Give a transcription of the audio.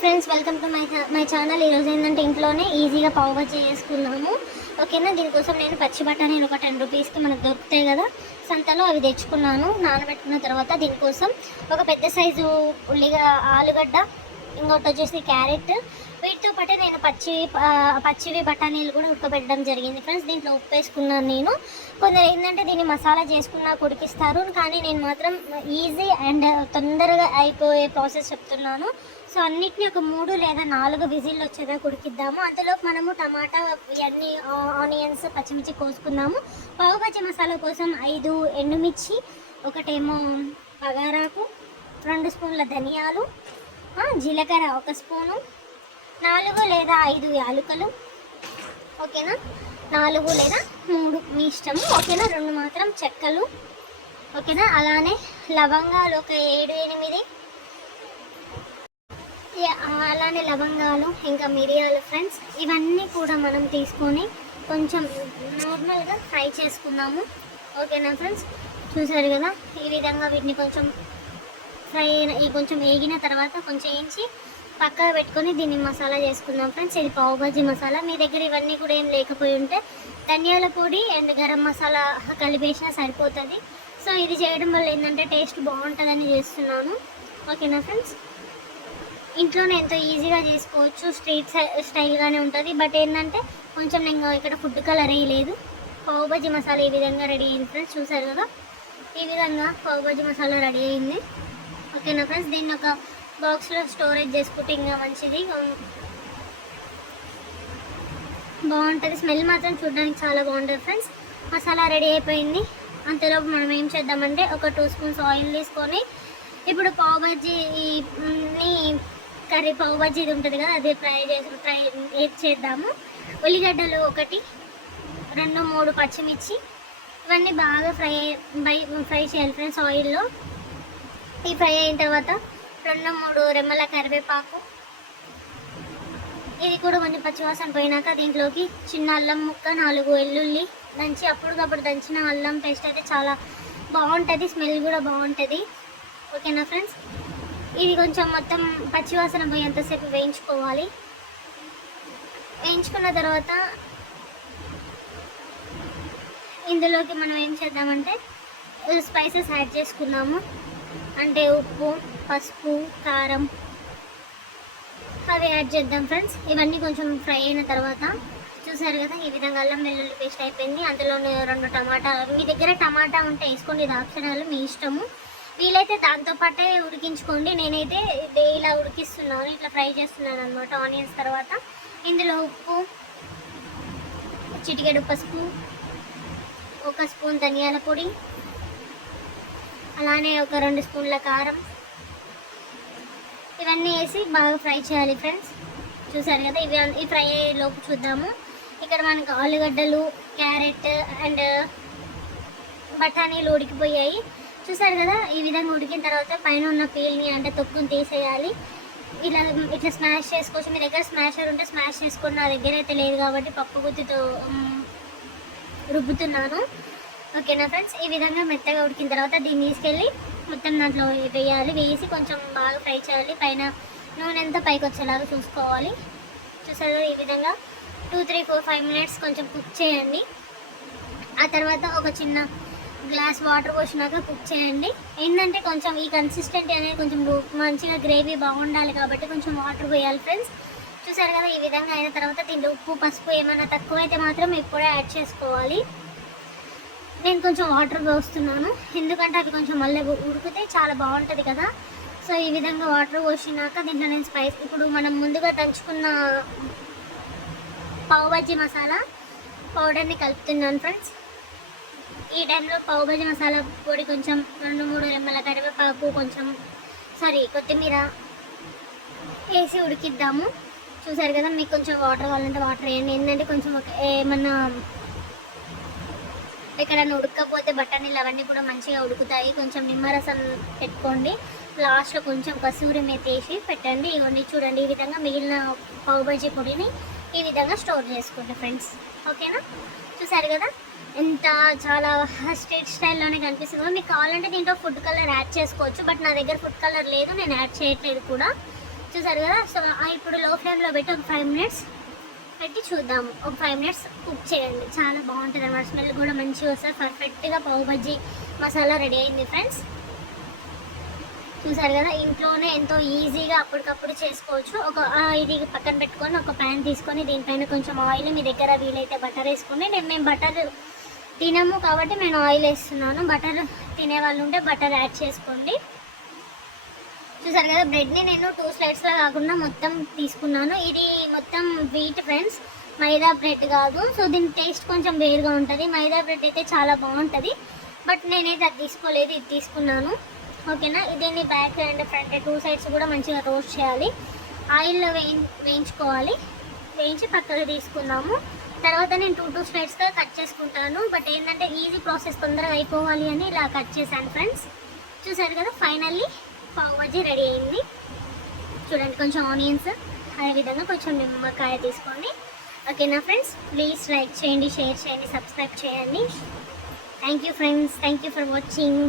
Friends, welcome to my channel. ఈరోజు ఏంటంటే ఇంట్లోనే ఈజీగా పావు బజ్జీ చేసుకున్నాము. ఓకేనా. దీనికోసం నేను పచ్చి బఠానీలు ఒక 10 రూపీస్కి మనకు దొరుకుతాయి కదా సంతలో, అవి తెచ్చుకున్నాను. నానబెట్టుకున్న తర్వాత దీనికోసం ఒక పెద్ద సైజు ఆలుగడ్డ, ఇంకోటి వచ్చేసి క్యారెట్, వీటితో పాటు నేను పచ్చివి బఠానీలు కూడా ఉడకబెట్టడం జరిగింది ఫ్రెండ్స్. దీంట్లో ఉప్పు వేసుకున్నాను నేను. కొందరు ఏంటంటే దీన్ని మసాలా చేసుకున్నా ఉడికిస్తారు, కానీ నేను మాత్రం ఈజీ అండ్ తొందరగా అయిపోయే ప్రాసెస్ చెప్తున్నాను. సో అన్నిటిని ఒక 3 లేదా 4 విజిల్లు వచ్చేదాకా ఉడికిద్దాము. అంతలోపు మనము టమాటా, ఇవన్నీ ఆనియన్స్, పచ్చిమిర్చి కోసుకుందాము. పావు బజ్జీ మసాలా కోసం 5 ఎండుమిర్చి, ఒకటేమో బగారాకు, 2 స్పూన్ల ధనియాలు, జీలకర్ర 1 స్పూను, 4 లేదా 5 యాలకులు, ఓకేనా. 4 లేదా 3 మీ ఇష్టము, ఓకేనా. 2 మాత్రం చెక్కలు, ఓకేనా. అలానే లవంగాలు ఒక 7-8, అలానే లవంగాలు, ఇంకా మిరియాలు ఫ్రెండ్స్. ఇవన్నీ కూడా మనం తీసుకొని కొంచెం నార్మల్గా ఫ్రై చేసుకుందాము, ఓకేనా ఫ్రెండ్స్. చూసారు కదా, ఈ విధంగా వీటిని కొంచెం కొంచెం వేగిన తర్వాత కొంచెం వేయించి పక్కన పెట్టుకొని దీన్ని మసాలా చేసుకుందాం ఫ్రెండ్స్. ఇది పావు బజ్జీ మసాలా. మీ దగ్గర ఇవన్నీ కూడా ఏం లేకపోయి ఉంటే ధనియాల పొడి అండ్ గరం మసాలా కలిపేసినా సరిపోతుంది. సో ఇది చేయడం వల్ల ఏంటంటే టేస్ట్ బాగుంటుందని చేస్తున్నాను, ఓకేనా ఫ్రెండ్స్. ఇంట్లోనే ఎంతో ఈజీగా చేసుకోవచ్చు, స్ట్రీట్ స్టైల్గానే ఉంటుంది. బట్ ఏంటంటే కొంచెం నేను ఇక్కడ ఫుడ్ కలర్ వేయలేదు. పావు బజ్జీ మసాలా ఈ విధంగా రెడీ అయింది ఫ్రెండ్స్. చూసారు కదా, ఈ విధంగా పావు బజ్జీ మసాలా రెడీ అయింది, ఓకేనా ఫ్రెండ్స్. దీన్ని ఒక బాక్స్లో స్టోరేజ్ చేసుకుంటే ఇంకా మంచిది, బాగుంటుంది. స్మెల్ మాత్రం చూడడానికి చాలా బాగుంటుంది ఫ్రెండ్స్. మసాలా రెడీ అయిపోయింది. అంతలోపు మనం ఏం చేద్దామంటే ఒక 2 స్పూన్స్ ఆయిల్ తీసుకొని ఇప్పుడు పావు బజ్జీని కర్రీ, పావు బజ్జీ ఇది ఉంటుంది కదా, అది ఫ్రై చేద్దాము. ఉల్లిగడ్డలు 1, 2, 3 పచ్చిమిర్చి, ఇవన్నీ బాగా ఫ్రై చేయాలి ఫ్రెండ్స్ ఆయిల్లో. ఈ ఫ్రై అయిన తర్వాత 2-3 రెమ్మల కరివేపాకు, ఇది కూడా కొంచెం పచ్చివాసన పోయినాక దీంట్లోకి చిన్న అల్లం ముక్క, 4 వెల్లుల్లి దంచి, అప్పటికప్పుడు దంచిన అల్లం పేస్ట్ అయితే చాలా బాగుంటుంది, స్మెల్ కూడా బాగుంటుంది, ఓకేనా ఫ్రెండ్స్. ఇది కొంచెం మొత్తం పచ్చివాసన పోయేంతసేపు వేయించుకోవాలి. వేయించుకున్న తర్వాత ఇందులోకి మనం ఏం చేద్దామంటే స్పైసెస్ యాడ్ చేసుకుందాము. అంటే ఉప్పు, పసుపు, కారం అవి యాడ్ చేద్దాం ఫ్రెండ్స్. ఇవన్నీ కొంచెం ఫ్రై అయిన తర్వాత చూసారు కదా, ఈ విధంగా అల్లం వెల్లుల్లి పేస్ట్ అయిపోయింది. అందులో 2 టమాటా, మీ దగ్గర టమాటా ఉంటే వేసుకోండి, ఇది ఆప్షనల్, మీ ఇష్టము. వీలైతే దాంతోపాటే ఉడికించుకోండి. నేనైతే ఇలా ఉడికిస్తున్నాను, ఇట్లా ఫ్రై చేస్తున్నాను అనమాట ఆనియన్స్. తర్వాత ఇందులో ఉప్పు, చిటికెడు పసుపు, 1 స్పూన్ ధనియాల పొడి, అలానే ఒక 2 స్పూన్ల కారం, ఇవన్నీ వేసి బాగా ఫ్రై చేయాలి ఫ్రెండ్స్. చూసారు కదా, ఈ ఫ్రై అయ్యేలోపు చూద్దాము. ఇక్కడ మనకు ఆలుగడ్డలు, క్యారెట్ అండ్ బఠానీలు ఉడికిపోయాయి. చూసారు కదా, ఈ విధంగా ఉడికిన తర్వాత పైన ఉన్న పీల్ని అంటే తొక్కుని తీసేయాలి. ఇట్లా స్మాష్ చేసుకోవచ్చు. మీ దగ్గర స్మాషర్ ఉంటే స్మాష్ చేసుకోండి. నా దగ్గర అయితే లేదు కాబట్టి పప్పు గుత్తితో రుబ్బుతున్నాను, ఓకేనా ఫ్రెండ్స్. ఈ విధంగా మెత్తగా ఉడికిన తర్వాత దీన్ని తీసుకెళ్ళి మొత్తం దాంట్లో వేయాలి. వేసి కొంచెం బాగా ఫ్రై చేయాలి. పైన నూనె అంతా పైకి వచ్చేలాగా చూసుకోవాలి. చూసారు, ఈ విధంగా 2, 3, 4, 5 మినిట్స్ కొంచెం కుక్ చేయండి. ఆ తర్వాత ఒక చిన్న గ్లాస్ వాటర్ పోసినాక కుక్ చేయండి. ఏంటంటే కొంచెం ఈ కన్సిస్టెంట్ అనేది కొంచెం మంచిగా గ్రేవీ బాగుండాలి కాబట్టి కొంచెం వాటర్ పోయాలి ఫ్రెండ్స్. చూసారు కదా, ఈ విధంగా అయిన తర్వాత దీంట్లో ఉప్పు, పసుపు ఏమైనా తక్కువైతే మాత్రం ఇప్పుడే యాడ్ చేసుకోవాలి. నేను కొంచెం వాటర్ పోస్తున్నాను, ఎందుకంటే అవి కొంచెం మళ్ళీ ఉడికితే చాలా బాగుంటుంది కదా. సో ఈ విధంగా వాటర్ పోసినాక దీంట్లో నేను ఇప్పుడు మనం ముందుగా దంచుకున్న పావు బజ్జీ మసాలా పౌడర్ని కలుపుతున్నాను ఫ్రెండ్స్. ఈ టైంలో పావు బజ్జీ మసాలా పొడి కొంచెం 2-3 రెమ్మల కరివేపాకు, కొత్తిమీర వేసి ఉడికిద్దాము. చూసారు కదా, మీకు కొంచెం వాటర్ కావాలంటే వాటర్ వేయండి. ఏంటంటే కొంచెం ఏమన్నా ఎక్కడన్నా ఉడకపోతే బఠానీలు అవన్నీ కూడా మంచిగా ఉడుకుతాయి. కొంచెం నిమ్మరసం పెట్టుకోండి. లాస్ట్లో కొంచెం కసూరి మేతి వేసి పెట్టండి. ఇవన్నీ చూడండి, ఈ విధంగా మిగిలిన పావు బజ్జీ పొడిని ఈ విధంగా స్టోర్ చేసుకోండి ఫ్రెండ్స్, ఓకేనా. చూసారు కదా, ఎంత చాలా స్ట్రీట్ స్టైల్లోనే కనిపిస్తుంది. మీకు కావాలంటే దీంట్లో ఫుడ్ కలర్ యాడ్ చేసుకోవచ్చు, బట్ నా దగ్గర ఫుడ్ కలర్ లేదు, నేను యాడ్ చేయట్లేదు కూడా. చూసారు కదా. సో ఇప్పుడు లో ఫ్లేమ్లో పెట్టి ఒక 5 మినిట్స్ పెట్టి చూద్దాము. ఒక 5 మినిట్స్ కుక్ చేయండి, చాలా బాగుంటుంది అన్నమాట. స్మెల్ కూడా మంచిగా వస్తుంది. పర్ఫెక్ట్గా పావు బజ్జీ మసాలా రెడీ అయింది ఫ్రెండ్స్. చూసారు కదా, ఇంట్లోనే ఎంతో ఈజీగా అప్పటికప్పుడు చేసుకోవచ్చు. ఇది పక్కన పెట్టుకొని ఒక ప్యాన్ తీసుకొని దీనిపైన కొంచెం ఆయిల్, మీ దగ్గర వీలైతే బటర్ వేసుకొని, మేము బటర్ తినము కాబట్టి నేను ఆయిల్ వేస్తున్నాను. బటర్ తినే వాళ్ళు ఉంటే బటర్ యాడ్ చేసుకోండి. చూసారు కదా, బ్రెడ్ని నేను 2 స్లైడ్స్లో కాకుండా మొత్తం తీసుకున్నాను. ఇది మొత్తం వీట్ ఫ్రెండ్స్, మైదా బ్రెడ్ కాదు. సో దీని టేస్ట్ కొంచెం వేరుగా ఉంటుంది. మైదా బ్రెడ్ అయితే చాలా బాగుంటుంది, బట్ నేనైతే అది తీసుకోలేదు, ఇది తీసుకున్నాను. ఓకేనా, దీన్ని బ్యాక్ అండ్ ఫ్రంట్ 2 సైడ్స్ కూడా మంచిగా రోస్ట్ చేయాలి. ఆయిల్లో వేయించుకోవాలి. వేయించి పక్కకు తీసుకుందాము. తర్వాత నేను 2 స్లైడ్స్గా కట్ చేసుకుంటాను. బట్ ఏంటంటే ఈజీ ప్రాసెస్, తొందరగా అయిపోవాలి అని ఇలా కట్ చేశాను ఫ్రెండ్స్. చూసారు కదా, ఫైనల్లీ పావ్ బజ్జీ రెడీ అయింది. చూడండి, కొంచెం ఆనియన్స్, అదేవిధంగా కొంచెం నిమ్మకాయ తీసుకోండి. ఓకేనా ఫ్రెండ్స్, ప్లీజ్ లైక్ చేయండి, షేర్ చేయండి, సబ్స్క్రైబ్ చేయండి. Thank you friends, thank you for watching.